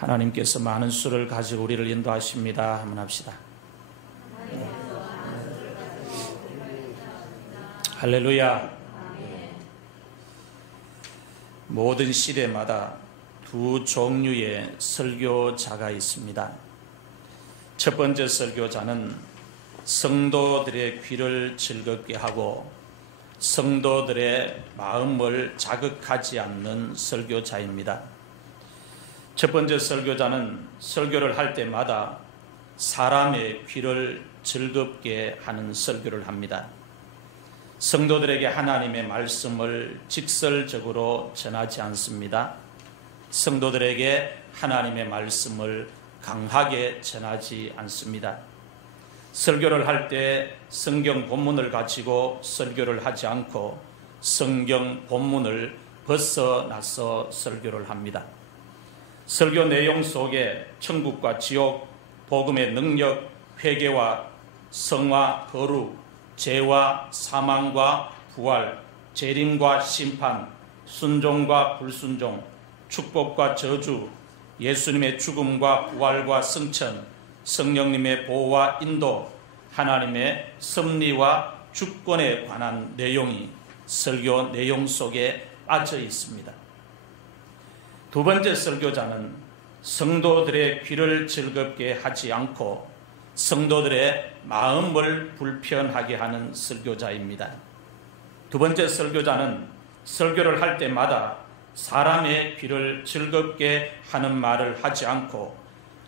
하나님께서 많은 수를 가지고 우리를 인도하십니다. 한번 합시다. 할렐루야. 모든 시대마다 두 종류의 설교자가 있습니다. 첫 번째 설교자는 성도들의 귀를 즐겁게 하고 성도들의 마음을 자극하지 않는 설교자입니다. 첫 번째 설교자는 설교를 할 때마다 사람의 귀를 즐겁게 하는 설교를 합니다. 성도들에게 하나님의 말씀을 직설적으로 전하지 않습니다. 성도들에게 하나님의 말씀을 강하게 전하지 않습니다. 설교를 할 때 성경 본문을 가지고 설교를 하지 않고 성경 본문을 벗어나서 설교를 합니다. 설교 내용 속에 천국과 지옥, 복음의 능력, 회개와 성화, 거룩, 죄와 사망과 부활, 재림과 심판, 순종과 불순종, 축복과 저주, 예수님의 죽음과 부활과 승천, 성령님의 보호와 인도, 하나님의 섭리와 주권에 관한 내용이 설교 내용 속에 빠져 있습니다. 두 번째 설교자는 성도들의 귀를 즐겁게 하지 않고 성도들의 마음을 불편하게 하는 설교자입니다. 두 번째 설교자는 설교를 할 때마다 사람의 귀를 즐겁게 하는 말을 하지 않고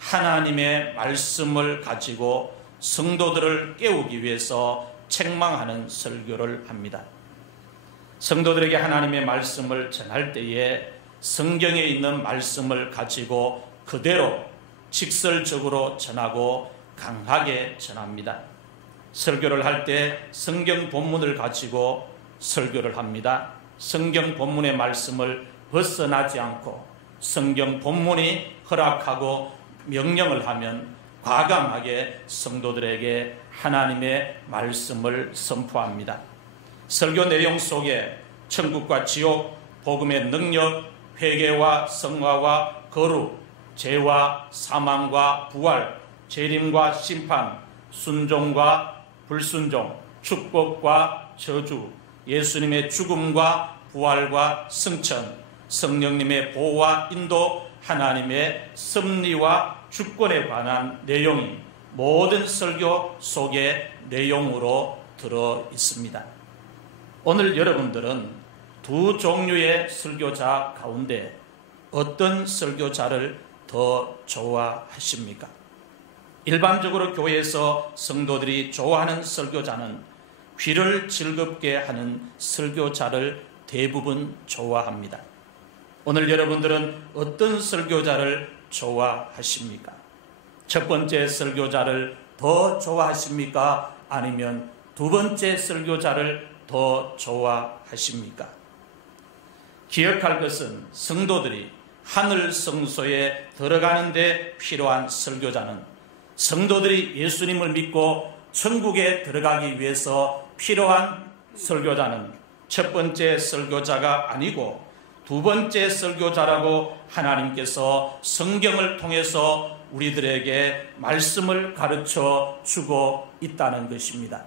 하나님의 말씀을 가지고 성도들을 깨우기 위해서 책망하는 설교를 합니다. 성도들에게 하나님의 말씀을 전할 때에 성경에 있는 말씀을 가지고 그대로 직설적으로 전하고 강하게 전합니다. 설교를 할 때 성경 본문을 가지고 설교를 합니다. 성경 본문의 말씀을 벗어나지 않고 성경 본문이 허락하고 명령을 하면 과감하게 성도들에게 하나님의 말씀을 선포합니다. 설교 내용 속에 천국과 지옥, 복음의 능력, 회개와 성화와 거룩, 죄와 사망과 부활, 재림과 심판, 순종과 불순종, 축복과 저주, 예수님의 죽음과 부활과 승천, 성령님의 보호와 인도, 하나님의 섭리와 주권에 관한 내용이 모든 설교 속의 내용으로 들어 있습니다. 오늘 여러분들은 두 종류의 설교자 가운데 어떤 설교자를 더 좋아하십니까? 일반적으로 교회에서 성도들이 좋아하는 설교자는 귀를 즐겁게 하는 설교자를 대부분 좋아합니다. 오늘 여러분들은 어떤 설교자를 좋아하십니까? 첫 번째 설교자를 더 좋아하십니까? 아니면 두 번째 설교자를 더 좋아하십니까? 기억할 것은 성도들이 하늘 성소에 들어가는 데 필요한 설교자는 성도들이 예수님을 믿고 천국에 들어가기 위해서 필요한 설교자는 첫 번째 설교자가 아니고 두 번째 설교자라고 하나님께서 성경을 통해서 우리들에게 말씀을 가르쳐 주고 있다는 것입니다.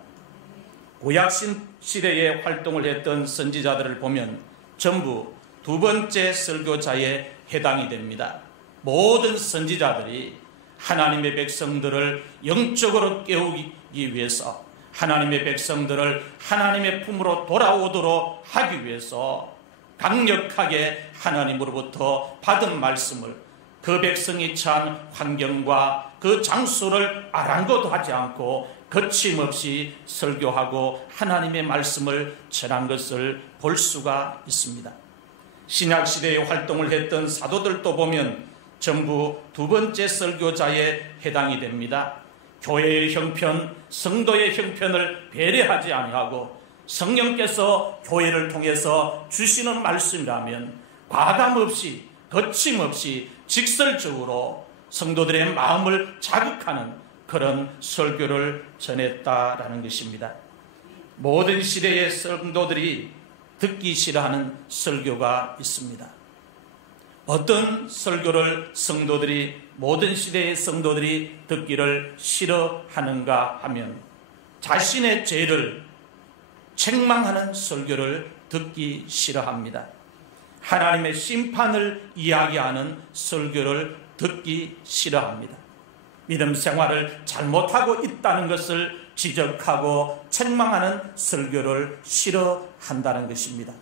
구약신 시대에 활동을 했던 선지자들을 보면 전부 두 번째 설교자에 해당이 됩니다. 모든 선지자들이 하나님의 백성들을 영적으로 깨우기 위해서 하나님의 백성들을 하나님의 품으로 돌아오도록 하기 위해서 강력하게 하나님으로부터 받은 말씀을 그 백성이 처한 환경과 그 장소를 아랑곳하지 않고 거침없이 설교하고 하나님의 말씀을 전한 것을 볼 수가 있습니다. 신약시대에 활동을 했던 사도들도 보면 전부 두 번째 설교자에 해당이 됩니다. 교회의 형편, 성도의 형편을 배려하지 아니하고 성령께서 교회를 통해서 주시는 말씀이라면 과감없이 거침없이 직설적으로 성도들의 마음을 자극하는 그런 설교를 전했다라는 것입니다. 모든 시대의 성도들이 듣기 싫어하는 설교가 있습니다. 어떤 설교를 모든 시대의 성도들이 듣기를 싫어하는가 하면 자신의 죄를 책망하는 설교를 듣기 싫어합니다. 하나님의 심판을 이야기하는 설교를 듣기 싫어합니다. 믿음 생활을 잘못하고 있다는 것을 지적하고 책망하는 설교를 싫어한다는 것입니다.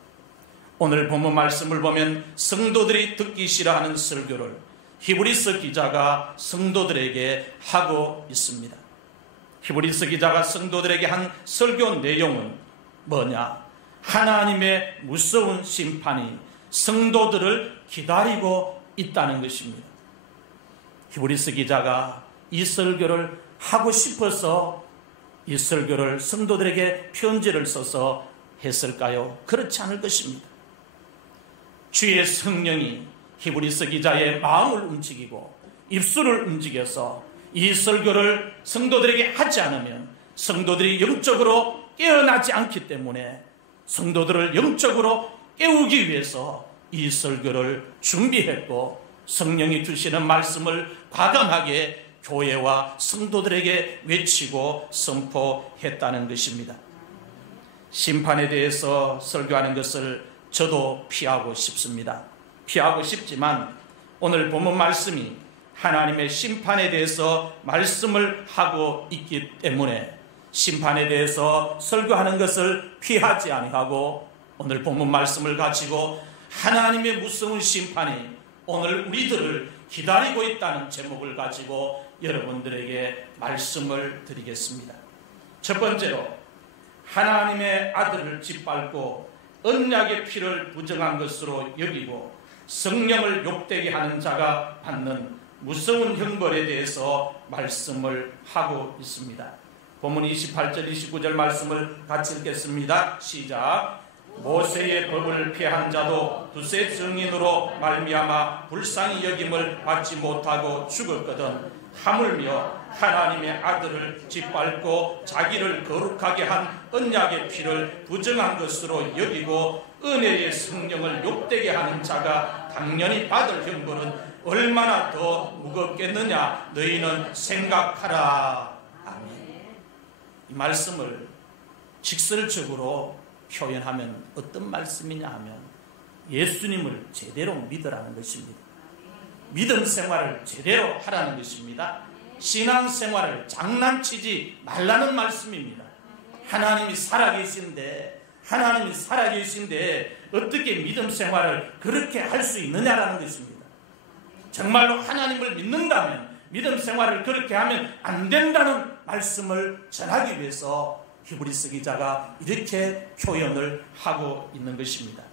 오늘 본문 말씀을 보면 성도들이 듣기 싫어하는 설교를 히브리서 기자가 성도들에게 하고 있습니다. 히브리서 기자가 성도들에게 한 설교 내용은 뭐냐? 하나님의 무서운 심판이 성도들을 기다리고 있다는 것입니다. 히브리서 기자가 이 설교를 하고 싶어서 이 설교를 성도들에게 편지를 써서 했을까요? 그렇지 않을 것입니다. 주의 성령이 히브리서 기자의 마음을 움직이고 입술을 움직여서 이 설교를 성도들에게 하지 않으면 성도들이 영적으로 깨어나지 않기 때문에 성도들을 영적으로 깨우기 위해서 이 설교를 준비했고 성령이 주시는 말씀을 과감하게 교회와 성도들에게 외치고 선포했다는 것입니다. 심판에 대해서 설교하는 것을 저도 피하고 싶습니다. 피하고 싶지만 오늘 본문 말씀이 하나님의 심판에 대해서 말씀을 하고 있기 때문에 심판에 대해서 설교하는 것을 피하지 아니하고 오늘 본문 말씀을 가지고 하나님의 무서운 심판이 오늘 우리들을 기다리고 있다는 제목을 가지고 여러분들에게 말씀을 드리겠습니다. 첫 번째로 하나님의 아들을 짓밟고 언약의 피를 부정한 것으로 여기고 성령을 욕되게 하는 자가 받는 무서운 형벌에 대해서 말씀을 하고 있습니다. 본문 28절 29절 말씀을 같이 읽겠습니다. 시작. 모세의 법을 피한 자도 두세 증인으로 말미암아 불쌍히 여김을 받지 못하고 죽었거든 하물며 하나님의 아들을 짓밟고 자기를 거룩하게 한 언약의 피를 부정한 것으로 여기고 은혜의 성령을 욕되게 하는 자가 당연히 받을 형벌은 얼마나 더 무겁겠느냐 너희는 생각하라. 아멘. 이 말씀을 직설적으로 표현하면 어떤 말씀이냐 하면 예수님을 제대로 믿으라는 것입니다. 믿음 생활을 제대로 하라는 것입니다. 신앙 생활을 장난치지 말라는 말씀입니다. 하나님이 살아계신데 어떻게 믿음 생활을 그렇게 할 수 있느냐라는 것입니다. 정말로 하나님을 믿는다면 믿음 생활을 그렇게 하면 안 된다는 말씀을 전하기 위해서 히브리서 기자가 이렇게 표현을 하고 있는 것입니다.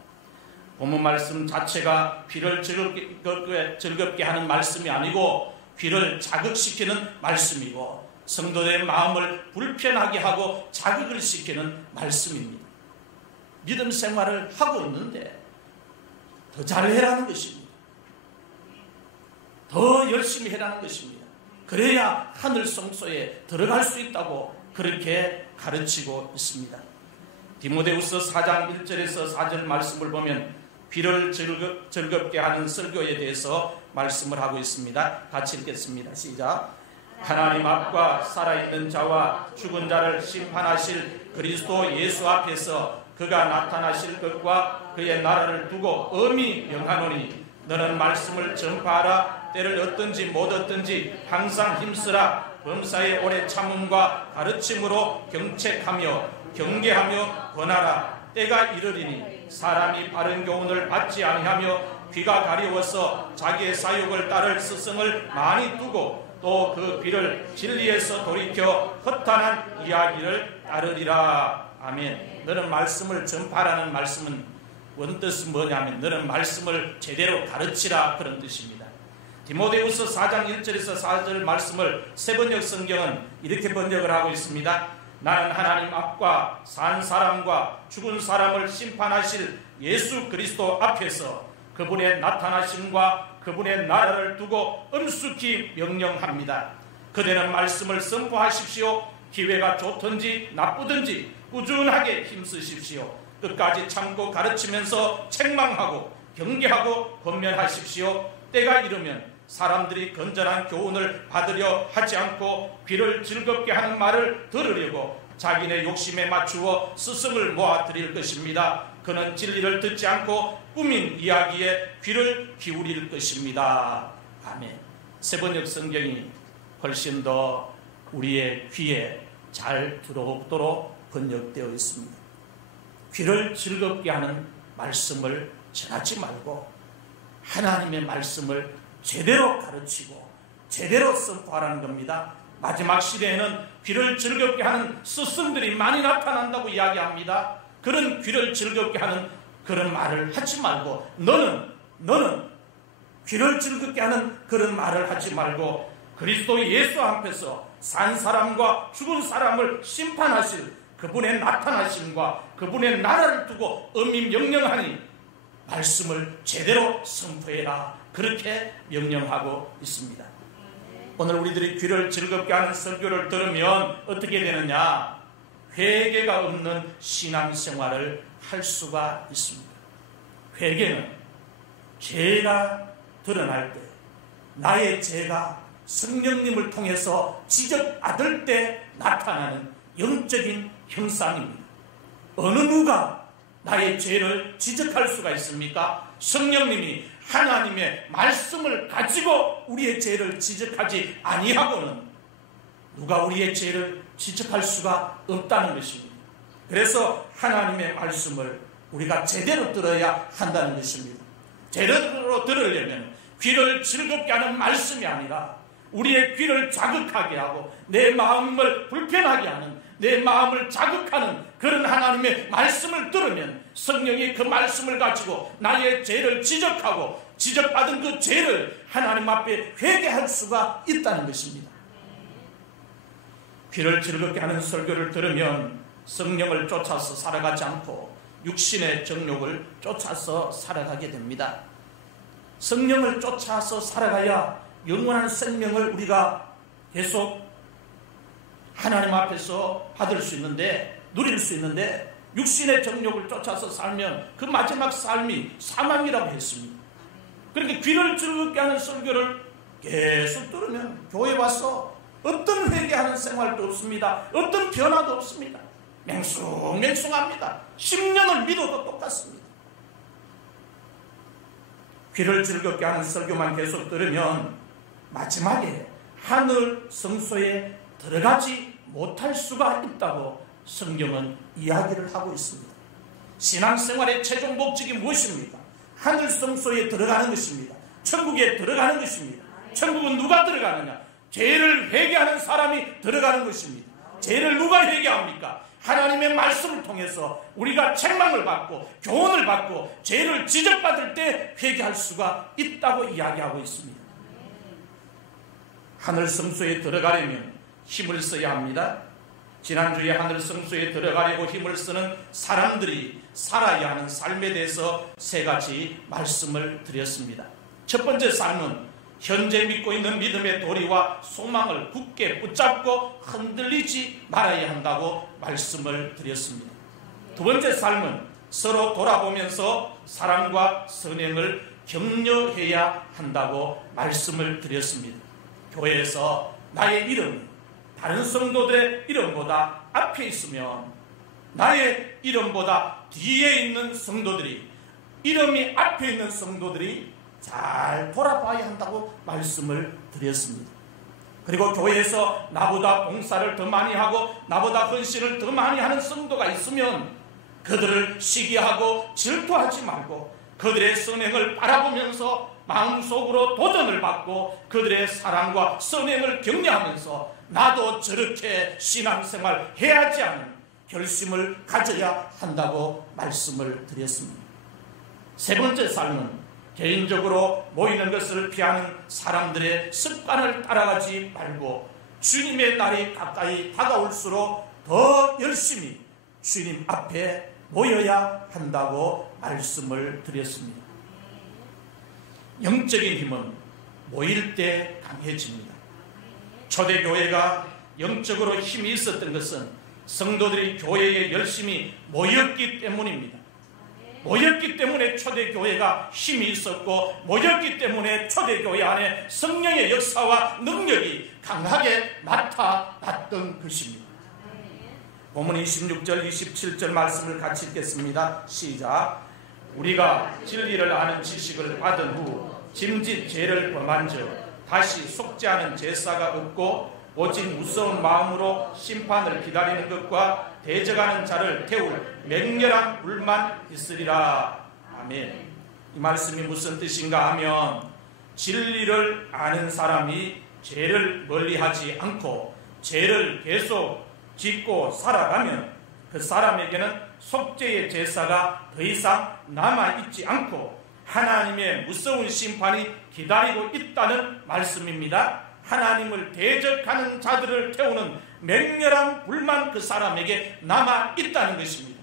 본문 말씀 자체가 귀를 즐겁게 하는 말씀이 아니고 귀를 자극시키는 말씀이고 성도의 마음을 불편하게 하고 자극을 시키는 말씀입니다. 믿음 생활을 하고 있는데 더 잘해라는 것입니다. 더 열심히 해라는 것입니다. 그래야 하늘 성소에 들어갈 수 있다고 그렇게 가르치고 있습니다. 디모데후서 4장 1절에서 4절 말씀을 보면 귀를 즐겁게 하는 설교에 대해서 말씀을 하고 있습니다. 같이 읽겠습니다. 시작. 하나님 앞과 살아있는 자와 죽은 자를 심판하실 그리스도 예수 앞에서 그가 나타나실 것과 그의 나라를 두고 엄히 명하노니 너는 말씀을 전파하라. 때를 얻든지 못 얻든지 항상 힘쓰라. 범사의 오래 참음과 가르침으로 경책하며 경계하며 권하라. 때가 이르리니 사람이 바른 교훈을 받지 아니하며 귀가 가려워서 자기의 사욕을 따를 스승을 많이 두고 또 그 귀를 진리에서 돌이켜 허탄한 이야기를 따르리라. 아멘. 너는 말씀을 전파라는 말씀은 원뜻은 뭐냐면 너는 말씀을 제대로 가르치라 그런 뜻입니다. 디모데후서 4장 1절에서 4절 말씀을 세번역 성경은 이렇게 번역을 하고 있습니다. 나는 하나님 앞과 산 사람과 죽은 사람을 심판하실 예수 그리스도 앞에서 그분의 나타나심과 그분의 나라를 두고 엄숙히 명령합니다. 그대는 말씀을 선포하십시오. 기회가 좋든지 나쁘든지 꾸준하게 힘쓰십시오. 끝까지 참고 가르치면서 책망하고 경계하고 권면하십시오. 때가 이르면 사람들이 건전한 교훈을 받으려 하지 않고 귀를 즐겁게 하는 말을 들으려고 자기네 욕심에 맞추어 스승을 모아 드릴 것입니다. 그는 진리를 듣지 않고 꾸민 이야기에 귀를 기울일 것입니다. 아멘. 세번역 성경이 훨씬 더 우리의 귀에 잘 들어오도록 번역되어 있습니다. 귀를 즐겁게 하는 말씀을 전하지 말고 하나님의 말씀을 제대로 가르치고 제대로 선포하라는 겁니다. 마지막 시대에는 귀를 즐겁게 하는 스승들이 많이 나타난다고 이야기합니다. 그런 귀를 즐겁게 하는 그런 말을 하지 말고 너는 귀를 즐겁게 하는 그런 말을 하지 말고 그리스도 예수 앞에서 산 사람과 죽은 사람을 심판하실 그분의 나타나심과 그분의 나라를 두고 엄히 명령하니 말씀을 제대로 선포해라. 그렇게 명령하고 있습니다. 오늘 우리들이 귀를 즐겁게 하는 설교를 들으면 어떻게 되느냐? 회개가 없는 신앙생활을 할 수가 있습니다. 회개는 죄가 드러날 때, 나의 죄가 성령님을 통해서 지적받을 때 나타나는 영적인 형상입니다. 어느 누가 나의 죄를 지적할 수가 있습니까? 성령님이 하나님의 말씀을 가지고 우리의 죄를 지적하지 아니하고는 누가 우리의 죄를 지적할 수가 없다는 것입니다. 그래서 하나님의 말씀을 우리가 제대로 들어야 한다는 것입니다. 제대로 들으려면 귀를 즐겁게 하는 말씀이 아니라 우리의 귀를 자극하게 하고 내 마음을 불편하게 하는, 내 마음을 자극하는 그런 하나님의 말씀을 들으면 성령이 그 말씀을 가지고 나의 죄를 지적하고 지적받은 그 죄를 하나님 앞에 회개할 수가 있다는 것입니다. 귀를 즐겁게 하는 설교를 들으면 성령을 쫓아서 살아가지 않고 육신의 정욕을 쫓아서 살아가게 됩니다. 성령을 쫓아서 살아가야 영원한 생명을 우리가 계속 하나님 앞에서 받을 수 있는데, 누릴 수 있는데, 육신의 정욕을 쫓아서 살면 그 마지막 삶이 사망이라고 했습니다. 그렇게 귀를 즐겁게 하는 설교를 계속 들으면 교회 와서 어떤 회개하는 생활도 없습니다. 어떤 변화도 없습니다. 맹숭맹숭합니다. 10년을 믿어도 똑같습니다. 귀를 즐겁게 하는 설교만 계속 들으면 마지막에 하늘 성소에 들어가지 못할 수가 있다고 성경은 이야기를 하고 있습니다. 신앙생활의 최종 목적이 무엇입니까? 하늘 성소에 들어가는 것입니다. 천국에 들어가는 것입니다. 천국은 누가 들어가느냐? 죄를 회개하는 사람이 들어가는 것입니다. 죄를 누가 회개합니까? 하나님의 말씀을 통해서 우리가 책망을 받고 교훈을 받고 죄를 지적받을 때 회개할 수가 있다고 이야기하고 있습니다. 하늘 성소에 들어가려면 힘을 써야 합니다. 지난주에 하늘 성소에 들어가려고 힘을 쓰는 사람들이 살아야 하는 삶에 대해서 세 가지 말씀을 드렸습니다. 첫 번째 삶은 현재 믿고 있는 믿음의 도리와 소망을 굳게 붙잡고 흔들리지 말아야 한다고 말씀을 드렸습니다. 두 번째 삶은 서로 돌아보면서 사랑과 선행을 격려해야 한다고 말씀을 드렸습니다. 교회에서 나의 이름이 다른 성도들의 이름보다 앞에 있으면 나의 이름보다 뒤에 있는 성도들이, 이름이 앞에 있는 성도들이 잘 돌아봐야 한다고 말씀을 드렸습니다. 그리고 교회에서 나보다 봉사를 더 많이 하고 나보다 헌신을 더 많이 하는 성도가 있으면 그들을 시기하고 질투하지 말고 그들의 선행을 바라보면서 마음속으로 도전을 받고 그들의 사랑과 선행을 격려하면서 나도 저렇게 신앙생활 해야지 하는 결심을 가져야 한다고 말씀을 드렸습니다. 세 번째 삶은 개인적으로 모이는 것을 피하는 사람들의 습관을 따라가지 말고 주님의 날이 가까이 다가올수록 더 열심히 주님 앞에 모여야 한다고 말씀을 드렸습니다. 영적인 힘은 모일 때 강해집니다. 초대교회가 영적으로 힘이 있었던 것은 성도들이 교회에 열심히 모였기 때문입니다. 모였기 때문에 초대교회가 힘이 있었고, 모였기 때문에 초대교회 안에 성령의 역사와 능력이 강하게 나타났던 것입니다. 본문 26절 27절 말씀을 같이 읽겠습니다. 시작. 우리가 진리를 아는 지식을 받은 후 짐짓 죄를 범한즉 다시 속죄하는 제사가 없고 오직 무서운 마음으로 심판을 기다리는 것과 대적하는 자를 태울 맹렬한 불만 있으리라. 아멘. 이 말씀이 무슨 뜻인가 하면, 진리를 아는 사람이 죄를 멀리하지 않고 죄를 계속 짓고 살아가면 그 사람에게는 속죄의 제사가 더 이상 남아있지 않고 하나님의 무서운 심판이 기다리고 있다는 말씀입니다. 하나님을 대적하는 자들을 태우는 맹렬한 불만 그 사람에게 남아있다는 것입니다.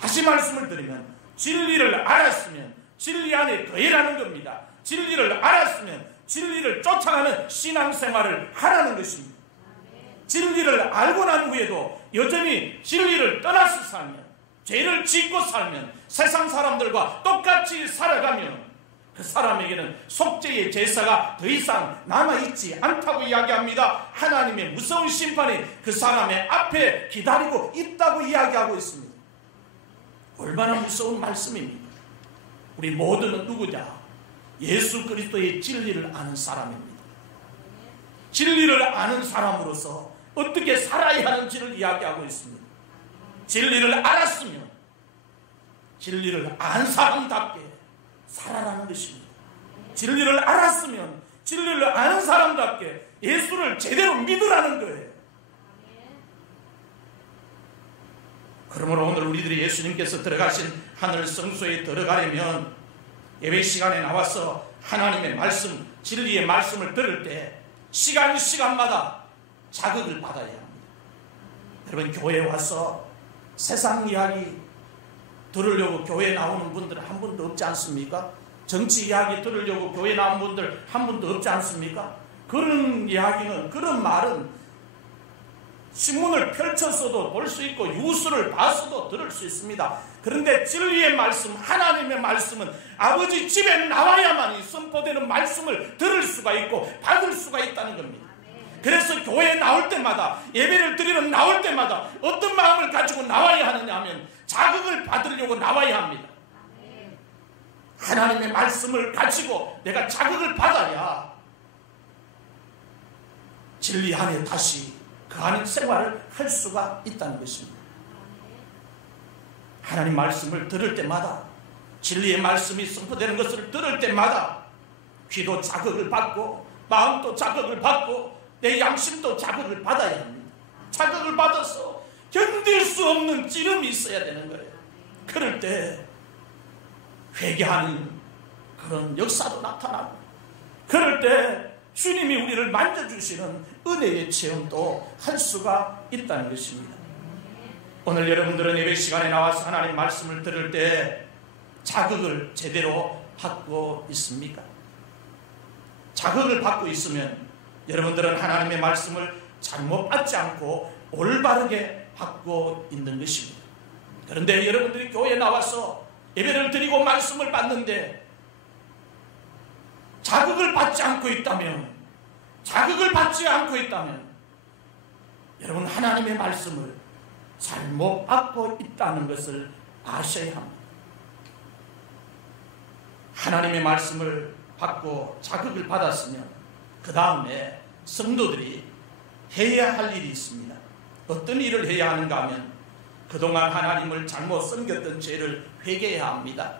다시 말씀을 드리면, 진리를 알았으면 진리 안에 거해라는 겁니다. 진리를 알았으면 진리를 쫓아가는 신앙생활을 하라는 것입니다. 진리를 알고 난 후에도 여전히 진리를 떠나서 살면, 죄를 짓고 살면, 세상 사람들과 똑같이 살아가면 그 사람에게는 속죄의 제사가 더 이상 남아있지 않다고 이야기합니다. 하나님의 무서운 심판이 그 사람의 앞에 기다리고 있다고 이야기하고 있습니다. 얼마나 무서운 말씀입니까? 우리 모두는 누구냐? 예수 그리스도의 진리를 아는 사람입니다. 진리를 아는 사람으로서 어떻게 살아야 하는지를 이야기하고 있습니다. 진리를 알았으면 진리를 안 사람답게 살아라는 것입니다. 진리를 알았으면 진리를 아는 사람답게 예수를 제대로 믿으라는 거예요. 그러므로 오늘 우리들이 예수님께서 들어가신 하늘 성소에 들어가려면 예배 시간에 나와서 하나님의 말씀, 진리의 말씀을 들을 때 시간마다 자극을 받아야 합니다. 여러분, 교회에 와서 세상 이야기 들으려고 교회에 나오는 분들 한 분도 없지 않습니까? 정치 이야기 들으려고 교회에 나온 분들 한 분도 없지 않습니까? 그런 이야기는, 그런 말은 신문을 펼쳤어도 볼 수 있고 뉴스를 봤어도 들을 수 있습니다. 그런데 진리의 말씀, 하나님의 말씀은 아버지 집에 나와야만이 선포되는 말씀을 들을 수가 있고 받을 수가 있다는 겁니다. 그래서 교회에 나올 때마다, 예배를 드리러 나올 때마다 어떤 마음을 가지고 나와야 하느냐 하면 자극을 받으려고 나와야 합니다. 하나님의 말씀을 가지고 내가 자극을 받아야 진리 안에 다시 그 안에 생활을 할 수가 있다는 것입니다. 하나님 말씀을 들을 때마다, 진리의 말씀이 선포되는 것을 들을 때마다 귀도 자극을 받고 마음도 자극을 받고 내 양심도 자극을 받아야 합니다. 자극을 받아서 견딜 수 없는 찌름이 있어야 되는 거예요. 그럴 때 회개하는 그런 역사도 나타나고, 그럴 때 주님이 우리를 만져주시는 은혜의 체험도 할 수가 있다는 것입니다. 오늘 여러분들은 예배 시간에 나와서 하나님 말씀을 들을 때 자극을 제대로 받고 있습니까? 자극을 받고 있으면 여러분들은 하나님의 말씀을 잘못 받지 않고 올바르게 받고 있는 것입니다. 그런데 여러분들이 교회에 나와서 예배를 드리고 말씀을 받는데 자극을 받지 않고 있다면, 여러분 하나님의 말씀을 잘못 받고 있다는 것을 아셔야 합니다. 하나님의 말씀을 받고 자극을 받았으면 그 다음에 성도들이 해야 할 일이 있습니다. 어떤 일을 해야 하는가 하면 그동안 하나님을 잘못 섬겼던 죄를 회개해야 합니다.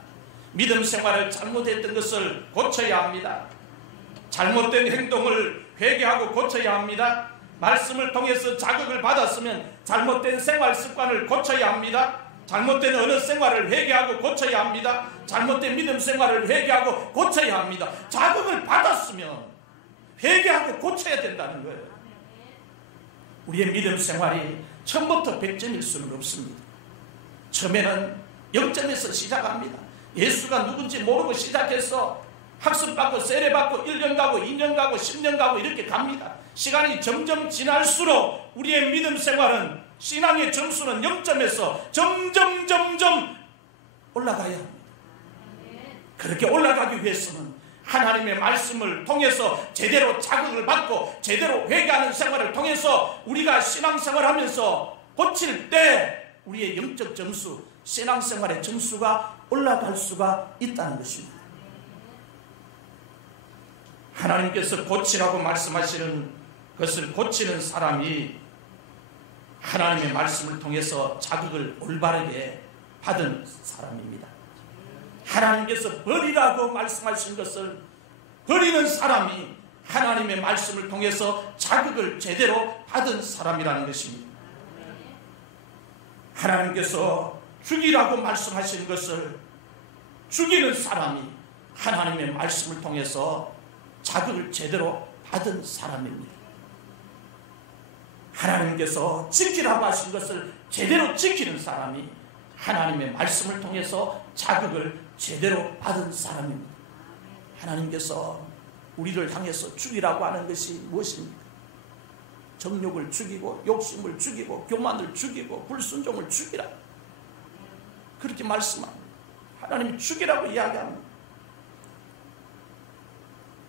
믿음 생활을 잘못했던 것을 고쳐야 합니다. 잘못된 행동을 회개하고 고쳐야 합니다. 말씀을 통해서 자극을 받았으면 잘못된 생활 습관을 고쳐야 합니다. 잘못된 언어 생활을 회개하고 고쳐야 합니다. 잘못된 믿음 생활을 회개하고 고쳐야 합니다. 자극을 받았으면 회개하고 고쳐야 된다는 거예요. 우리의 믿음 생활이 처음부터 100점일 수는 없습니다. 처음에는 0점에서 시작합니다. 예수가 누군지 모르고 시작해서 학습받고 세례받고 1년 가고 2년 가고 10년 가고 이렇게 갑니다. 시간이 점점 지날수록 우리의 믿음 생활은, 신앙의 점수는 0점에서 점점 올라가야 합니다. 그렇게 올라가기 위해서는 하나님의 말씀을 통해서 제대로 자극을 받고 제대로 회개하는 생활을 통해서 우리가 신앙생활을 하면서 고칠 때 우리의 영적 점수, 신앙생활의 점수가 올라갈 수가 있다는 것입니다. 하나님께서 고치라고 말씀하시는 것을 고치는 사람이 하나님의 말씀을 통해서 자극을 올바르게 받은 사람입니다. 하나님께서 버리라고 말씀하신 것을 버리는 사람이 하나님의 말씀을 통해서 자극을 제대로 받은 사람이라는 것입니다. 하나님께서 죽이라고 말씀하신 것을 죽이는 사람이 하나님의 말씀을 통해서 자극을 제대로 받은 사람입니다. 하나님께서 지키라고 하신 것을 제대로 지키는 사람이 하나님의 말씀을 통해서 자극을 제대로 받은 사람입니다. 하나님께서 우리를 향해서 죽이라고 하는 것이 무엇입니까? 정욕을 죽이고 욕심을 죽이고 교만을 죽이고 불순종을 죽이라, 그렇게 말씀합니다. 하나님이 죽이라고 이야기합니다.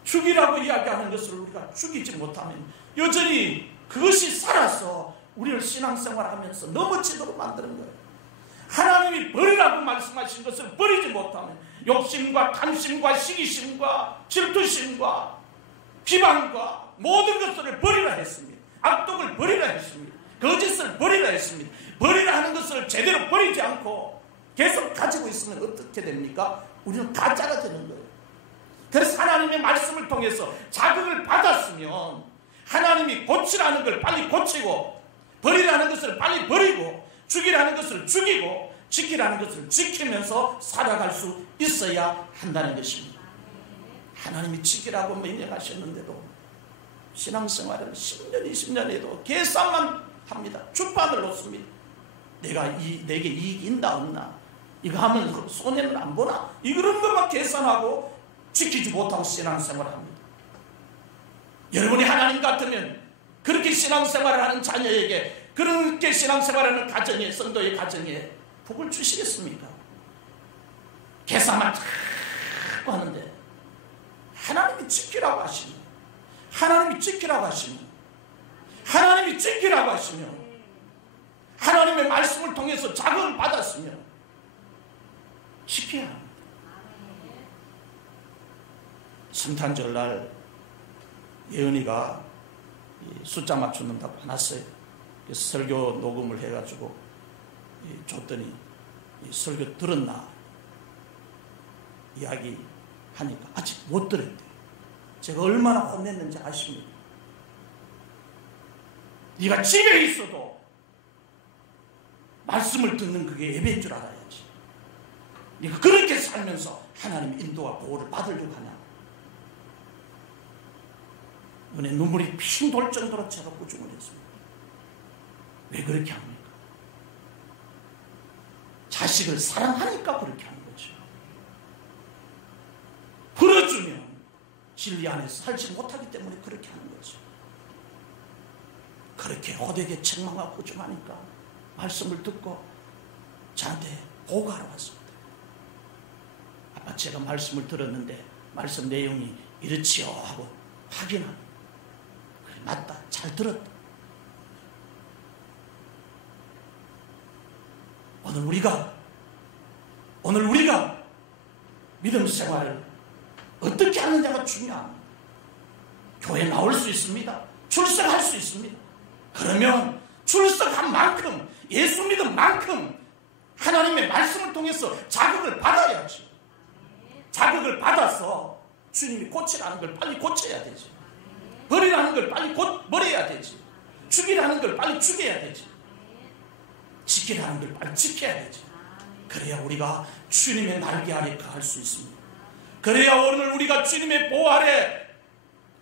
죽이라고 이야기하는 것을 우리가 죽이지 못하면 여전히 그것이 살아서 우리를 신앙생활하면서 넘어지도록 만드는 거예요. 하나님이 버리라고 말씀하신 것을 버리지 못하면 욕심과 탐심과 시기심과 질투심과 비방과 모든 것들을 버리라 했습니다. 악독을 버리라 했습니다. 거짓을 버리라 했습니다. 버리라 하는 것을 제대로 버리지 않고 계속 가지고 있으면 어떻게 됩니까? 우리는 가짜가 되는 거예요. 그래서 하나님의 말씀을 통해서 자극을 받았으면 하나님이 고치라는 걸 빨리 고치고 버리라는 것을 빨리 버리고 죽이라는 것을 죽이고 지키라는 것을 지키면서 살아갈 수 있어야 한다는 것입니다. 하나님이 지키라고 명령하셨는데도 신앙생활을 10년, 20년 해도 계산만 합니다. 주판을 놓습니다. 내게 이익이 있나 없나, 이거 하면 손해는 안 보나, 이런 것만 계산하고 지키지 못하고 신앙생활을 합니다. 여러분이 하나님 같으면 그렇게 신앙생활을 하는 자녀에게, 그렇게 신앙생활하는 가정에, 성도의 가정에 복을 주시겠습니까? 계산만 자꾸 하는데 하나님이 지키라고 하시면, 하나님이 지키라고 하시면, 하나님이 지키라고 하시면, 하나님의 말씀을 통해서 자극을 받았으면 지켜야 합니다. 성탄절날 예은이가 숫자 맞추는다고 해놨어요. 그래서 설교 녹음을 해가지고 줬더니 설교 들었나 이야기 하니까 아직 못 들었대요. 제가 얼마나 혼냈는지 아십니까? 네가 집에 있어도 말씀을 듣는 그게 예배인 줄 알아야지. 네가 그렇게 살면서 하나님의 인도와 보호를 받으려고 하냐. 눈에 눈물이 핑 돌 정도로 제가 꾸중을 했습니다. 왜 그렇게 합니까? 자식을 사랑하니까 그렇게 하는 거죠. 풀어주면 진리 안에서 살지 못하기 때문에 그렇게 하는 거죠. 그렇게 호되게 책망하고 꾸중하니까 말씀을 듣고 저한테 보고하러 왔습니다. 아빠, 제가 말씀을 들었는데 말씀 내용이 이렇지요 하고 확인하고, 그래, 맞다, 잘 들었다. 오늘 우리가 믿음 생활을 어떻게 하느냐가 중요합니다. 교회 나올 수 있습니다. 출석할 수 있습니다. 그러면 출석한 만큼, 예수 믿은 만큼 하나님의 말씀을 통해서 자극을 받아야지. 자극을 받아서 주님이 고치라는 걸 빨리 고쳐야 되지. 버리라는 걸 빨리 버려야 되지. 죽이라는 걸 빨리 죽여야 되지. 지키라는 걸 빨리 지켜야 되지. 그래야 우리가 주님의 날개 아래 거할 수 있습니다. 그래야 오늘 우리가 주님의 보호 아래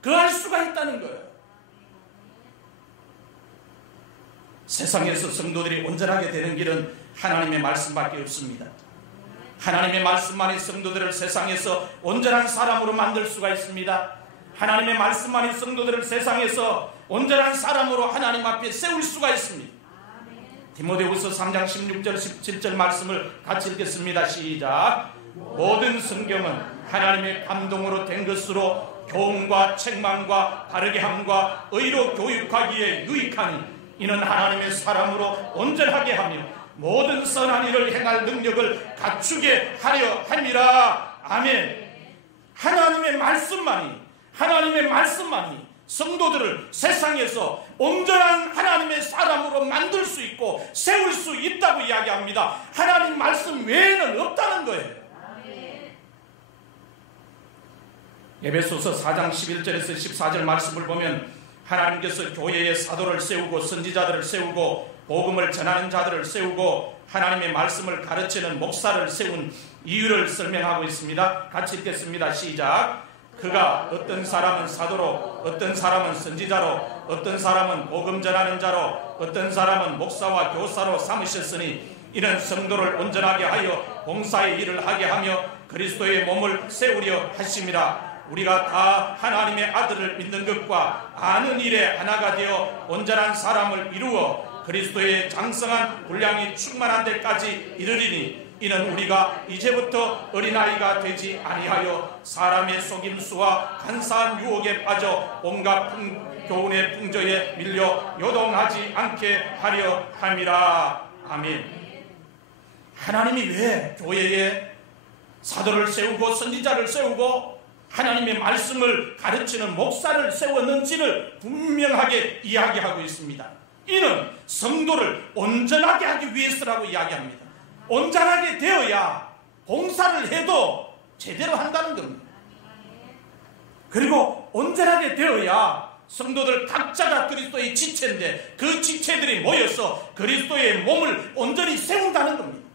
거할 수가 있다는 거예요. 세상에서 성도들이 온전하게 되는 길은 하나님의 말씀밖에 없습니다. 하나님의 말씀만이 성도들을 세상에서 온전한 사람으로 만들 수가 있습니다. 하나님의 말씀만이 성도들을 세상에서 온전한 사람으로 하나님 앞에 세울 수가 있습니다. 디모데후서 3장 16절 17절 말씀을 같이 읽겠습니다. 시작. 모든 성경은 하나님의 감동으로 된 것으로 교훈과 책망과 바르게 함과 의로 교육하기에 유익하니 이는 하나님의 사람으로 온전하게 하며 모든 선한 일을 행할 능력을 갖추게 하려 함이라. 아멘. 하나님의 말씀만이 성도들을 세상에서 온전한 하나님의 사람으로 만들 수 있고 세울 수 있다고 이야기합니다. 하나님 말씀 외에는 없다는 거예요. 에베소서 4장 11절에서 14절 말씀을 보면 하나님께서 교회의 사도를 세우고 선지자들을 세우고 복음을 전하는 자들을 세우고 하나님의 말씀을 가르치는 목사를 세운 이유를 설명하고 있습니다. 같이 읽겠습니다. 시작. 그가 어떤 사람은 사도로, 어떤 사람은 선지자로, 어떤 사람은 복음 전하는 자로, 어떤 사람은 목사와 교사로 삼으셨으니 이는 성도를 온전하게 하여 봉사의 일을 하게 하며 그리스도의 몸을 세우려 하심이라. 우리가 다 하나님의 아들을 믿는 것과 아는 일에 하나가 되어 온전한 사람을 이루어 그리스도의 장성한 분량이 충만한 데까지 이르리니 이는 우리가 이제부터 어린아이가 되지 아니하여 사람의 속임수와 간사한 유혹에 빠져 온갖 교훈의 풍조에 밀려 요동하지 않게 하려 함이라. 아멘. 하나님이 왜 교회에 사도를 세우고 선지자를 세우고 하나님의 말씀을 가르치는 목사를 세웠는지를 분명하게 이야기하고 있습니다. 이는 성도를 온전하게 하기 위해서라고 이야기합니다. 온전하게 되어야 봉사를 해도 제대로 한다는 겁니다. 그리고 온전하게 되어야 성도들 각자가 그리스도의 지체인데 그 지체들이 모여서 그리스도의 몸을 온전히 세운다는 겁니다.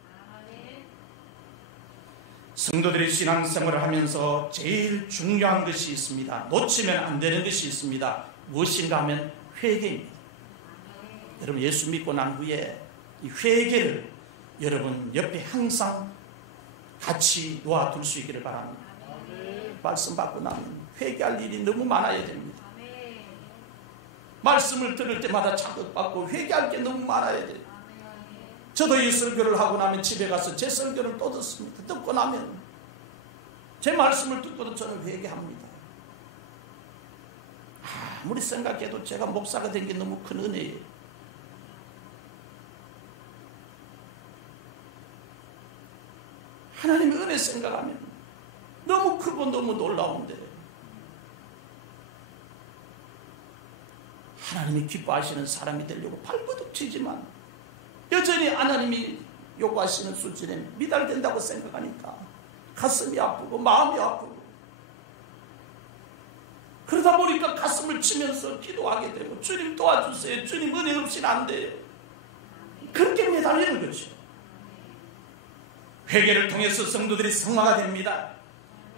성도들이 신앙생활을 하면서 제일 중요한 것이 있습니다. 놓치면 안 되는 것이 있습니다. 무엇인가 하면 회개입니다. 여러분 예수 믿고 난 후에 이 회개를 여러분 옆에 항상 같이 놓아둘 수 있기를 바랍니다. 말씀 받고 나면 회개할 일이 너무 많아야 됩니다. 말씀을 들을 때마다 자극받고 회개할 게 너무 많아야 돼요. 저도 이 설교를 하고 나면 집에 가서 제 설교를 또 듣습니다. 듣고 나면 제 말씀을 듣고도 저는 회개합니다. 아무리 생각해도 제가 목사가 된 게 너무 큰 은혜예요. 하나님의 은혜 생각하면 너무 크고 너무 놀라운데 하나님이 기뻐하시는 사람이 되려고 발버둥 치지만 여전히 하나님이 요구하시는 수준에 미달된다고 생각하니까 가슴이 아프고 마음이 아프고 그러다 보니까 가슴을 치면서 기도하게 되고 주님 도와주세요. 주님 은혜 없이는 안 돼요. 그렇게 매달리는 거죠. 회개를 통해서 성도들이 성화가 됩니다.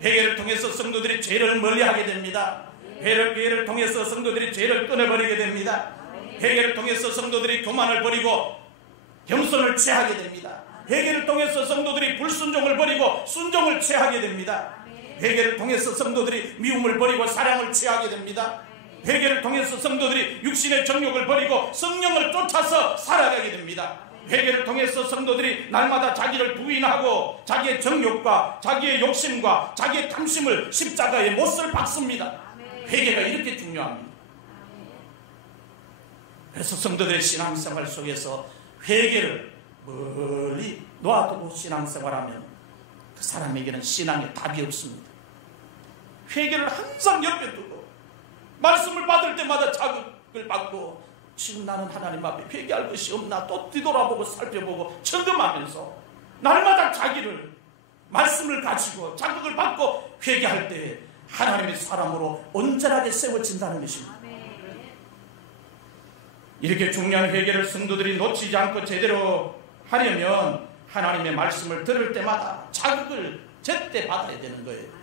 회개를 통해서 성도들이 죄를 멀리하게 됩니다. 회개를 통해서 성도들이 죄를 끊어버리게 됩니다. 회개를 통해서 성도들이 교만을 버리고 겸손을 취하게 됩니다. 회개를 통해서 성도들이 불순종을 버리고 순종을 취하게 됩니다. 회개를 통해서 성도들이 미움을 버리고 사랑을 취하게 됩니다. 회개를 통해서 성도들이 육신의 정욕을 버리고 성령을 쫓아서 살아가게 됩니다. 회개를 통해서 성도들이 날마다 자기를 부인하고 자기의 정욕과 자기의 욕심과 자기의 탐심을 십자가에 못을 박습니다. 회개가 이렇게 중요합니다. 그래서 성도들의 신앙생활 속에서 회개를 멀리 놓아두고 신앙생활하면 그 사람에게는 신앙에 답이 없습니다. 회개를 항상 옆에 두고 말씀을 받을 때마다 자극을 받고 지금 나는 하나님 앞에 회개할 것이 없나 또 뒤돌아보고 살펴보고 점검하면서 날마다 자기를 말씀을 가지고 자극을 받고 회개할 때 하나님의 사람으로 온전하게 세워진다는 것입니다. 이렇게 중요한 회개를 성도들이 놓치지 않고 제대로 하려면 하나님의 말씀을 들을 때마다 자극을 제때 받아야 되는 거예요.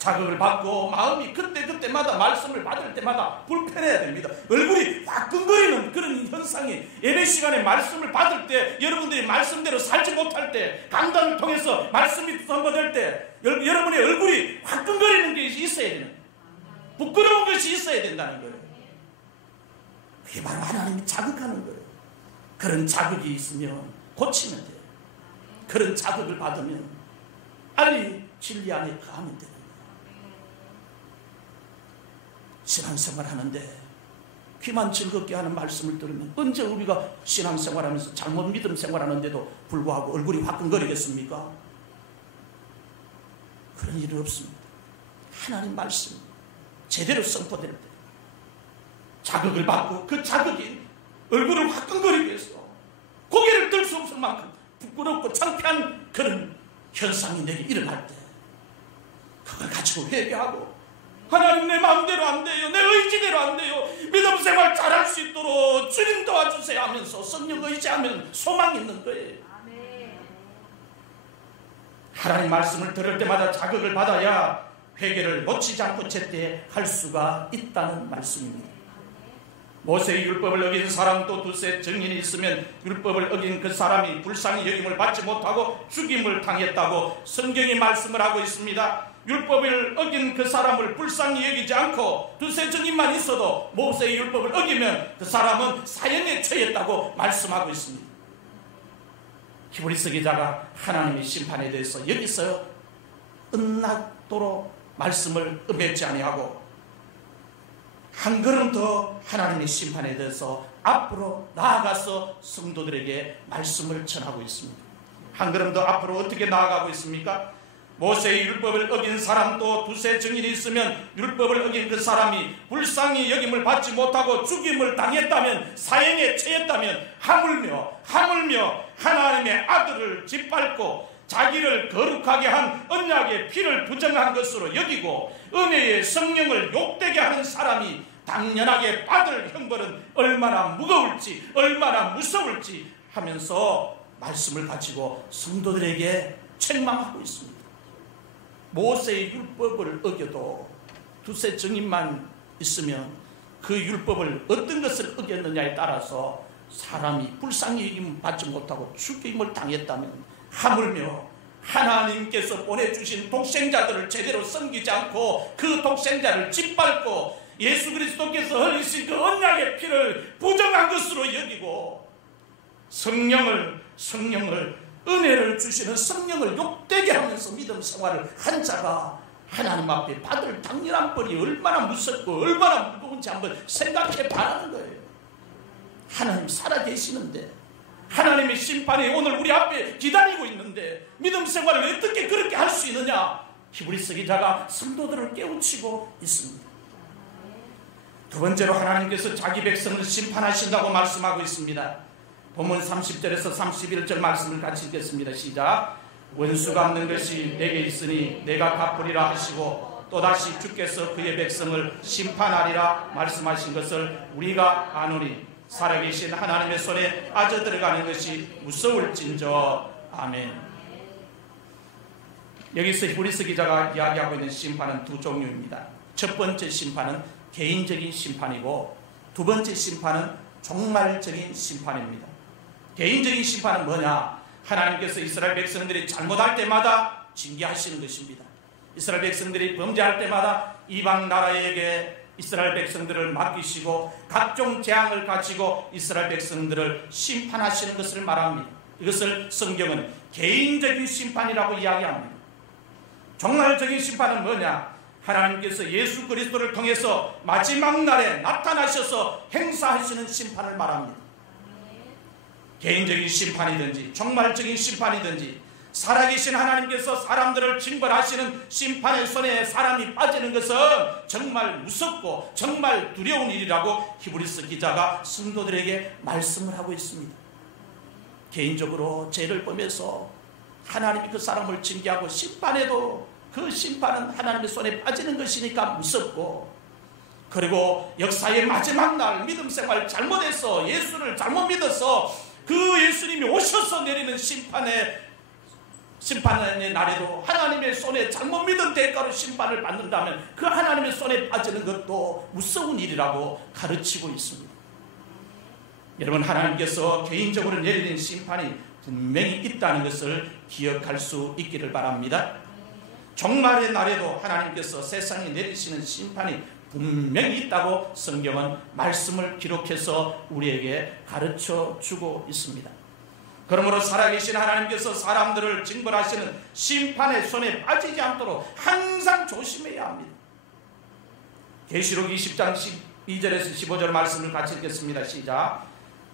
자극을 받고 마음이 그때마다 말씀을 받을 때마다 불편해야 됩니다. 얼굴이 화끈거리는 그런 현상이 예배 시간에 말씀을 받을 때 여러분들이 말씀대로 살지 못할 때 강단을 통해서 말씀이 선포될 때 여러분의 얼굴이 화끈거리는 게 있어야 되는 부끄러운 것이 있어야 된다는 거예요. 그게 바로 하나님이 자극하는 거예요. 그런 자극이 있으면 고치면 돼요. 그런 자극을 받으면 빨리 진리 안에 거하면 되는 거예요. 신앙생활 하는데 귀만 즐겁게 하는 말씀을 들으면 언제 우리가 신앙생활하면서 잘못 믿음 생활하는데도 불구하고 얼굴이 화끈거리겠습니까? 그런 일은 없습니다. 하나님 말씀 제대로 선포될 때 자극을 받고 그 자극이 얼굴을 화끈거리게 해서 고개를 들 수 없을 만큼 부끄럽고 창피한 그런 현상이 내게 일어날 때 그걸 가지고 회개하고 하나님 내 마음대로 안 돼요. 내 의지대로 안 돼요. 믿음 생활 잘할 수 있도록 주님 도와주세요 하면서 성령 의지하면 소망이 있는 거예요. 하나님 말씀을 들을 때마다 자극을 받아야 회개를 놓치지 않고 제때 할 수가 있다는 말씀입니다. 모세의 율법을 어긴 사람 또 두세 증인이 있으면 율법을 어긴 그 사람이 불쌍히 여김을 받지 못하고 죽임을 당했다고 성경이 말씀을 하고 있습니다. 율법을 어긴 그 사람을 불쌍히 여기지 않고 두세 증인만 있어도 모세의 율법을 어기면 그 사람은 사형에 처했다고 말씀하고 있습니다. 히브리서 기자가 하나님의 심판에 대해서 여기서 은낙도로 말씀을 음했지 아니하고 한 걸음 더 하나님의 심판에 대해서 앞으로 나아가서 성도들에게 말씀을 전하고 있습니다. 한 걸음 더 앞으로 어떻게 나아가고 있습니까? 모세의 율법을 어긴 사람도 두세 증인이 있으면 율법을 어긴 그 사람이 불쌍히 여김을 받지 못하고 죽임을 당했다면 사형에 처했다면 하물며 하나님의 아들을 짓밟고 자기를 거룩하게 한 언약의 피를 부정한 것으로 여기고 은혜의 성령을 욕되게 하는 사람이 당연하게 받을 형벌은 얼마나 무거울지 얼마나 무서울지 하면서 말씀을 가지고 성도들에게 책망하고 있습니다. 모세의 율법을 어겨도 두세 증인만 있으면 그 율법을 어떤 것을 어겼느냐에 따라서 사람이 불쌍히 여김을 받지 못하고 죽임을 당했다면 하물며 하나님께서 보내주신 독생자들을 제대로 섬기지 않고 그 독생자를 짓밟고 예수 그리스도께서 흘리신 그 언약의 피를 부정한 것으로 여기고 성령을 은혜를 주시는 성령을 욕되게 하면서 믿음 생활을 한 자가 하나님 앞에 받을 당연한 벌이 얼마나 무섭고 얼마나 무거운지 한번 생각해 봐라는 거예요. 하나님 살아계시는데 하나님의 심판이 오늘 우리 앞에 기다리고 있는데 믿음 생활을 어떻게 그렇게 할 수 있느냐? 히브리서 기자가 성도들을 깨우치고 있습니다. 두 번째로 하나님께서 자기 백성을 심판하신다고 말씀하고 있습니다. 본문 30절에서 31절 말씀을 같이 읽겠습니다. 시작. 원수 갚는 것이 내게 있으니 내가 갚으리라 하시고 또다시 주께서 그의 백성을 심판하리라 말씀하신 것을 우리가 아노니 살아계신 하나님의 손에 빠져 들어가는 것이 무서울진저. 아멘. 여기서 히브리서 기자가 이야기하고 있는 심판은 두 종류입니다. 첫 번째 심판은 개인적인 심판이고 두 번째 심판은 종말적인 심판입니다. 개인적인 심판은 뭐냐? 하나님께서 이스라엘 백성들이 잘못할 때마다 징계하시는 것입니다. 이스라엘 백성들이 범죄할 때마다 이방 나라에게 이스라엘 백성들을 맡기시고 각종 재앙을 가지고 이스라엘 백성들을 심판하시는 것을 말합니다. 이것을 성경은 개인적인 심판이라고 이야기합니다. 종말적인 심판은 뭐냐? 하나님께서 예수 그리스도를 통해서 마지막 날에 나타나셔서 행사하시는 심판을 말합니다. 개인적인 심판이든지 종말적인 심판이든지 살아계신 하나님께서 사람들을 징벌하시는 심판의 손에 사람이 빠지는 것은 정말 무섭고 정말 두려운 일이라고 히브리서 기자가 성도들에게 말씀을 하고 있습니다. 개인적으로 죄를 범해서 하나님이 그 사람을 징계하고 심판해도 그 심판은 하나님의 손에 빠지는 것이니까 무섭고, 그리고 역사의 마지막 날 믿음 생활 잘못해서 예수를 잘못 믿어서 그 예수님이 오셔서 내리는 심판의 날에도 하나님의 손에 잘못 믿은 대가로 심판을 받는다면 그 하나님의 손에 빠지는 것도 무서운 일이라고 가르치고 있습니다. 여러분, 하나님께서 개인적으로 내리는 심판이 분명히 있다는 것을 기억할 수 있기를 바랍니다. 종말의 날에도 하나님께서 세상에 내리시는 심판이 분명히 있다고 성경은 말씀을 기록해서 우리에게 가르쳐 주고 있습니다. 그러므로 살아계신 하나님께서 사람들을 징벌하시는 심판의 손에 빠지지 않도록 항상 조심해야 합니다. 계시록 20장 12절에서 15절 말씀을 같이 읽겠습니다. 시작.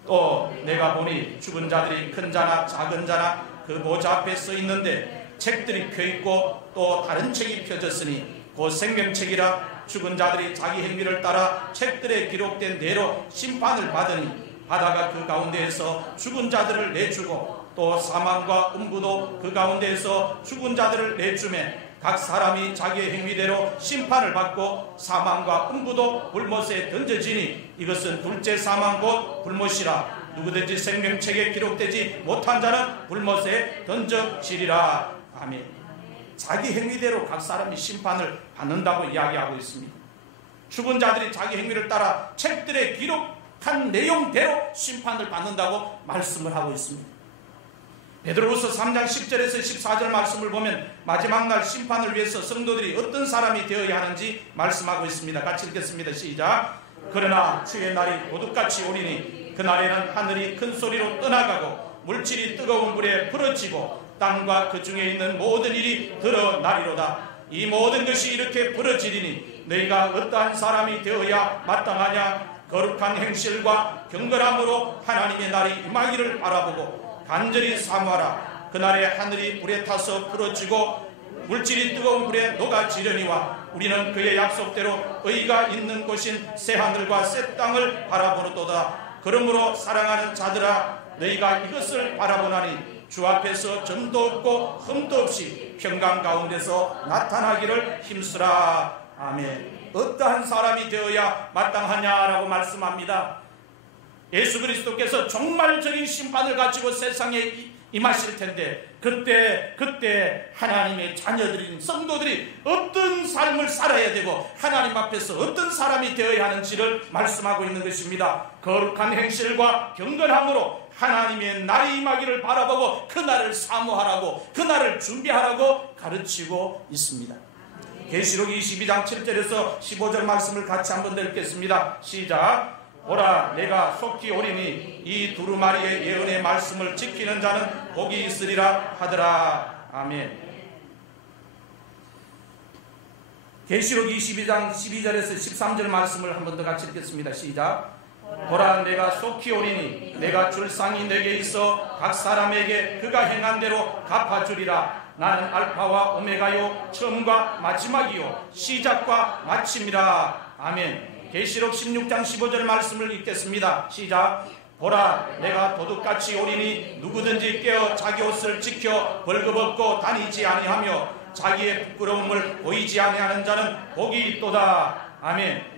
또 내가 보니 죽은 자들이 큰 자나 작은 자나 그 보좌 앞에 서 있는데 책들이 펴있고 또 다른 책이 펴졌으니 그 생명책이라 죽은 자들이 자기 행위를 따라 책들에 기록된 대로 심판을 받으니 바다가 그 가운데에서 죽은 자들을 내주고 또 사망과 음부도 그 가운데에서 죽은 자들을 내주매 각 사람이 자기의 행위대로 심판을 받고 사망과 음부도 불못에 던져지니 이것은 둘째 사망 곧 불못이라. 누구든지 생명책에 기록되지 못한 자는 불못에 던져지리라. 아멘. 자기 행위대로 각 사람이 심판을 받는다고 이야기하고 있습니다. 죽은 자들이 자기 행위를 따라 책들에 기록한 내용대로 심판을 받는다고 말씀을 하고 있습니다. 베드로후서 3장 10절에서 14절 말씀을 보면 마지막 날 심판을 위해서 성도들이 어떤 사람이 되어야 하는지 말씀하고 있습니다. 같이 읽겠습니다. 시작. 그러나 주의 날이 도둑같이 오리니 그날에는 하늘이 큰 소리로 떠나가고 물질이 뜨거운 불에 부러지고 땅과 그 중에 있는 모든 일이 드러나리로다. 이 모든 것이 이렇게 부러지리니 너희가 어떠한 사람이 되어야 마땅하냐. 거룩한 행실과 경건함으로 하나님의 날이 임하기를 바라보고 간절히 사모하라. 그날에 하늘이 불에 타서 부러지고 물질이 뜨거운 불에 녹아지려니와 우리는 그의 약속대로 의가 있는 곳인 새하늘과 새 땅을 바라보노도다. 그러므로 사랑하는 자들아 너희가 이것을 바라보나니 주 앞에서 점도 없고 흠도 없이 평강 가운데서 나타나기를 힘쓰라. 아멘. 어떠한 사람이 되어야 마땅하냐라고 말씀합니다. 예수 그리스도께서 종말적인 심판을 가지고 세상에 임하실 텐데 그때 하나님의 자녀들인 성도들이 어떤 삶을 살아야 되고 하나님 앞에서 어떤 사람이 되어야 하는지를 말씀하고 있는 것입니다. 거룩한 행실과 경건함으로 하나님의 날이 임하기를 바라보고 그날을 사모하라고 그날을 준비하라고 가르치고 있습니다. 계시록 22장 7절에서 15절 말씀을 같이 한번 더 읽겠습니다. 시작. 보라 내가 속히 오리니 이 두루마리의 예언의 말씀을 지키는 자는 복이 있으리라 하더라. 아멘. 계시록 22장 12절에서 13절 말씀을 한 번 더 같이 읽겠습니다. 시작. 보라 내가 속히 오리니 내가 줄 상이 내게 있어 각 사람에게 그가 행한 대로 갚아주리라. 나는 알파와 오메가요 처음과 마지막이요 시작과 마침이라. 아멘. 계시록 16장 15절 말씀을 읽겠습니다. 시작. 보라 내가 도둑같이 오리니 누구든지 깨어 자기 옷을 지켜 벌거벗고 다니지 아니하며 자기의 부끄러움을 보이지 아니하는 자는 복이 있도다. 아멘.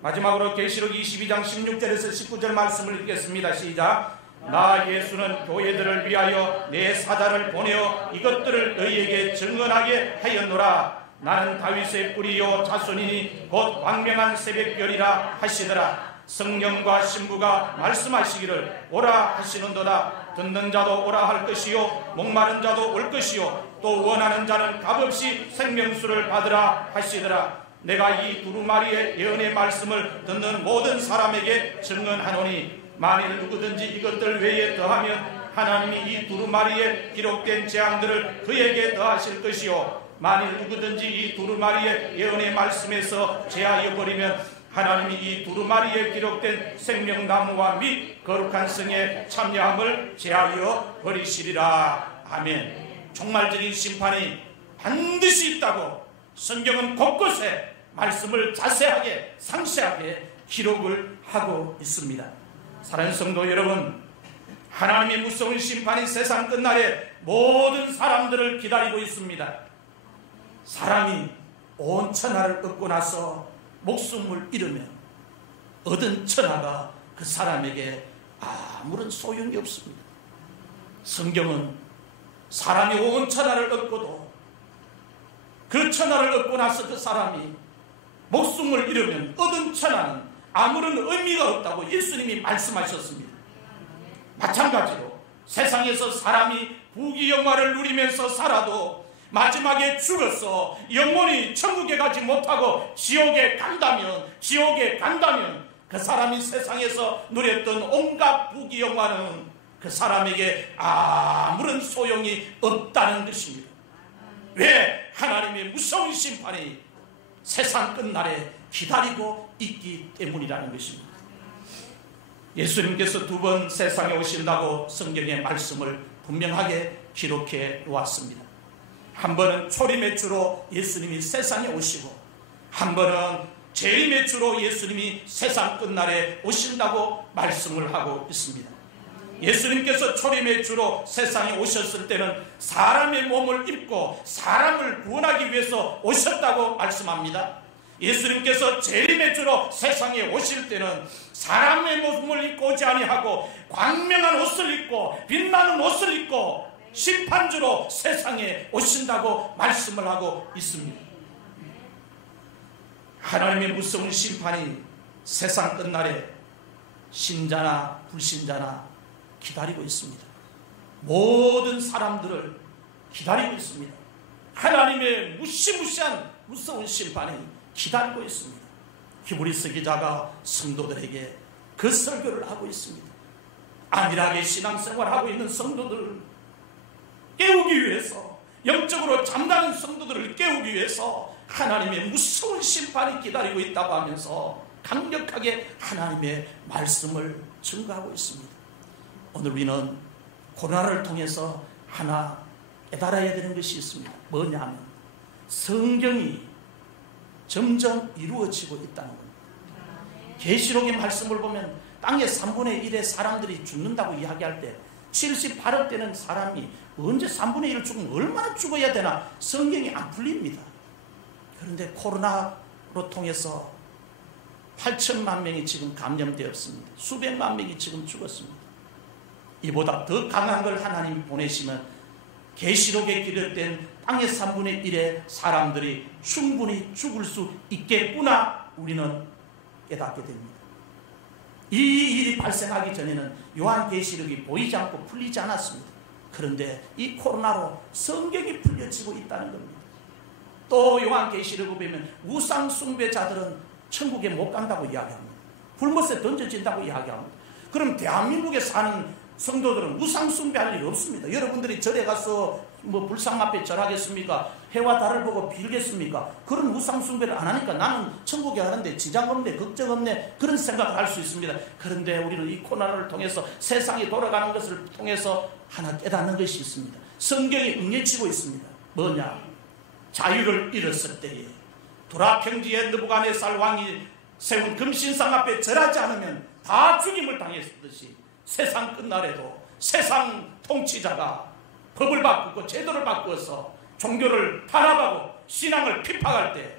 마지막으로 계시록 22장 16절에서 19절 말씀을 읽겠습니다. 시작. 나 예수는 교회들을 위하여 내 사자를 보내어 이것들을 너희에게 증언하게 하였노라. 나는 다윗의 뿌리요 자손이니 곧 광명한 새벽별이라 하시더라. 성령과 신부가 말씀하시기를 오라 하시는도다. 듣는 자도 오라 할 것이요 목마른 자도 올 것이요 또 원하는 자는 값없이 생명수를 받으라 하시더라. 내가 이 두루마리의 예언의 말씀을 듣는 모든 사람에게 증언하노니 만일 누구든지 이것들 외에 더하면 하나님이 이 두루마리에 기록된 재앙들을 그에게 더하실 것이요 만일 누구든지 이 두루마리의 예언의 말씀에서 제하여 버리면 하나님이 이 두루마리에 기록된 생명나무와 및 거룩한 성에 참여함을 제하여 버리시리라. 아멘. 종말적인 심판이 반드시 있다고 성경은 곳곳에 말씀을 자세하게 상세하게 기록을 하고 있습니다. 사랑하는 성도 여러분, 하나님의 무서운 심판이 세상 끝날에 모든 사람들을 기다리고 있습니다. 사람이 온 천하를 얻고 나서 목숨을 잃으면 얻은 천하가 그 사람에게 아무런 소용이 없습니다. 성경은 사람이 온 천하를 얻고도 그 천하를 얻고 나서 그 사람이 목숨을 잃으면 얻은 천하는 아무런 의미가 없다고 예수님이 말씀하셨습니다. 마찬가지로 세상에서 사람이 부귀영화를 누리면서 살아도 마지막에 죽어서 영원히 천국에 가지 못하고 지옥에 간다면 그 사람이 세상에서 누렸던 온갖 부귀 영화는 그 사람에게 아무런 소용이 없다는 것입니다. 왜? 하나님의 무서운 심판이 세상 끝날에 기다리고 있기 때문이라는 것입니다. 예수님께서 2번 세상에 오신다고 성경의 말씀을 분명하게 기록해 놓았습니다. 한 번은 초림의 주로 예수님이 세상에 오시고, 한 번은 재림의 주로 예수님이 세상 끝날에 오신다고 말씀을 하고 있습니다. 예수님께서 초림의 주로 세상에 오셨을 때는 사람의 몸을 입고 사람을 구원하기 위해서 오셨다고 말씀합니다. 예수님께서 재림의 주로 세상에 오실 때는 사람의 몸을 입고 오지 아니하고 광명한 옷을 입고 빛나는 옷을 입고 심판주로 세상에 오신다고 말씀을 하고 있습니다. 하나님의 무서운 심판이 세상 끝날에 신자나 불신자나 기다리고 있습니다. 모든 사람들을 기다리고 있습니다. 하나님의 무시무시한 무서운 심판이 기다리고 있습니다. 히브리서 기자가 성도들에게 그 설교를 하고 있습니다. 안일하게 신앙생활하고 있는 성도들을 깨우기 위해서, 영적으로 잠자는 성도들을 깨우기 위해서 하나님의 무서운 심판이 기다리고 있다고 하면서 강력하게 하나님의 말씀을 증거하고 있습니다. 오늘 우리는 코로나를 통해서 하나 깨달아야 되는 것이 있습니다. 뭐냐면 성경이 점점 이루어지고 있다는 겁니다. 계시록의 말씀을 보면 땅의 3분의 1의 사람들이 죽는다고 이야기할 때 78억 되는 사람이 언제 3분의 1을 죽으면 얼마나 죽어야 되나 성경이 안 풀립니다. 그런데 코로나로 통해서 8천만 명이 지금 감염되었습니다. 수백만 명이 지금 죽었습니다. 이보다 더 강한 걸 하나님이 보내시면 계시록에 기록된 땅의 3분의 1의 사람들이 충분히 죽을 수 있겠구나 우리는 깨닫게 됩니다. 이 일이 발생하기 전에는 요한계시록이 보이지 않고 풀리지 않았습니다. 그런데 이 코로나로 성경이 풀려지고 있다는 겁니다. 또 요한계시록을 보면 우상 숭배자들은 천국에 못 간다고 이야기합니다. 불못에 던져진다고 이야기합니다. 그럼 대한민국에 사는 성도들은 우상 숭배할 일이 없습니다. 여러분들이 절에 가서 불상 앞에 절하겠습니까? 해와 달을 보고 빌겠습니까? 그런 우상 숭배를 안 하니까 나는 천국에 가는데 지장 없네, 걱정 없네, 그런 생각을 할 수 있습니다. 그런데 우리는 이 코로나를 통해서 세상이 돌아가는 것을 통해서 하나 깨닫는 것이 있습니다. 성경이 응해지고 있습니다. 뭐냐? 자유를 잃었을 때에 도라평지의 느부갓네살 왕이 세운 금신상 앞에 절하지 않으면 다 죽임을 당했듯이 세상 끝날에도 세상 통치자가 법을 바꾸고 제도를 바꾸어서 종교를 탄압하고 신앙을 핍박할 때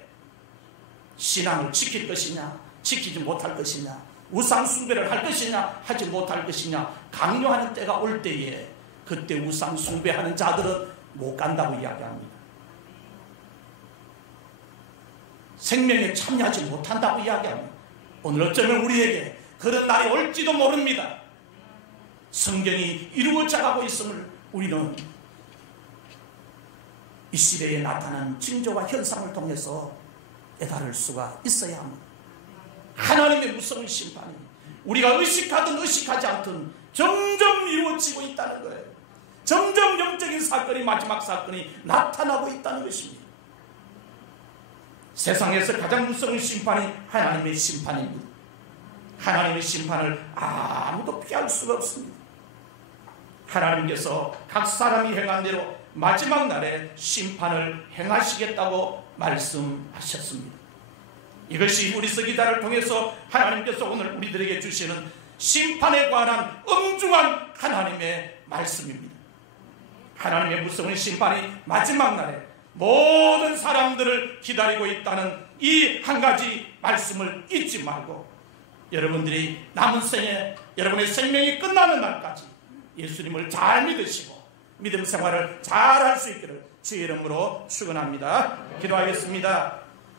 신앙을 지킬 것이냐 지키지 못할 것이냐, 우상 숭배를 할 것이냐 하지 못할 것이냐 강요하는 때가 올 때에 그때 우상 숭배하는 자들은 못 간다고 이야기합니다. 생명에 참여하지 못한다고 이야기합니다. 오늘 어쩌면 우리에게 그런 날이 올지도 모릅니다. 성경이 이루어져 가고 있음을 우리는 이 시대에 나타난 징조와 현상을 통해서 깨달을 수가 있어야 합니다. 하나님의 무서운 심판이 우리가 의식하든 의식하지 않든 점점 이루어지고 있다는 거예요. 점점 영적인 사건이, 마지막 사건이 나타나고 있다는 것입니다. 세상에서 가장 무서운 심판이 하나님의 심판입니다. 하나님의 심판을 아무도 피할 수가 없습니다. 하나님께서 각 사람이 행한 대로 마지막 날에 심판을 행하시겠다고 말씀하셨습니다. 이것이 히브리서 기자를 통해서 하나님께서 오늘 우리들에게 주시는 심판에 관한 엄중한 하나님의 말씀입니다. 하나님의 무서운 심판이 마지막 날에 모든 사람들을 기다리고 있다는 이 한 가지 말씀을 잊지 말고 여러분들이 남은 생에 여러분의 생명이 끝나는 날까지 예수님을 잘 믿으시고 믿음 생활을 잘 할 수 있기를 주의 이름으로 축원합니다. 기도하겠습니다.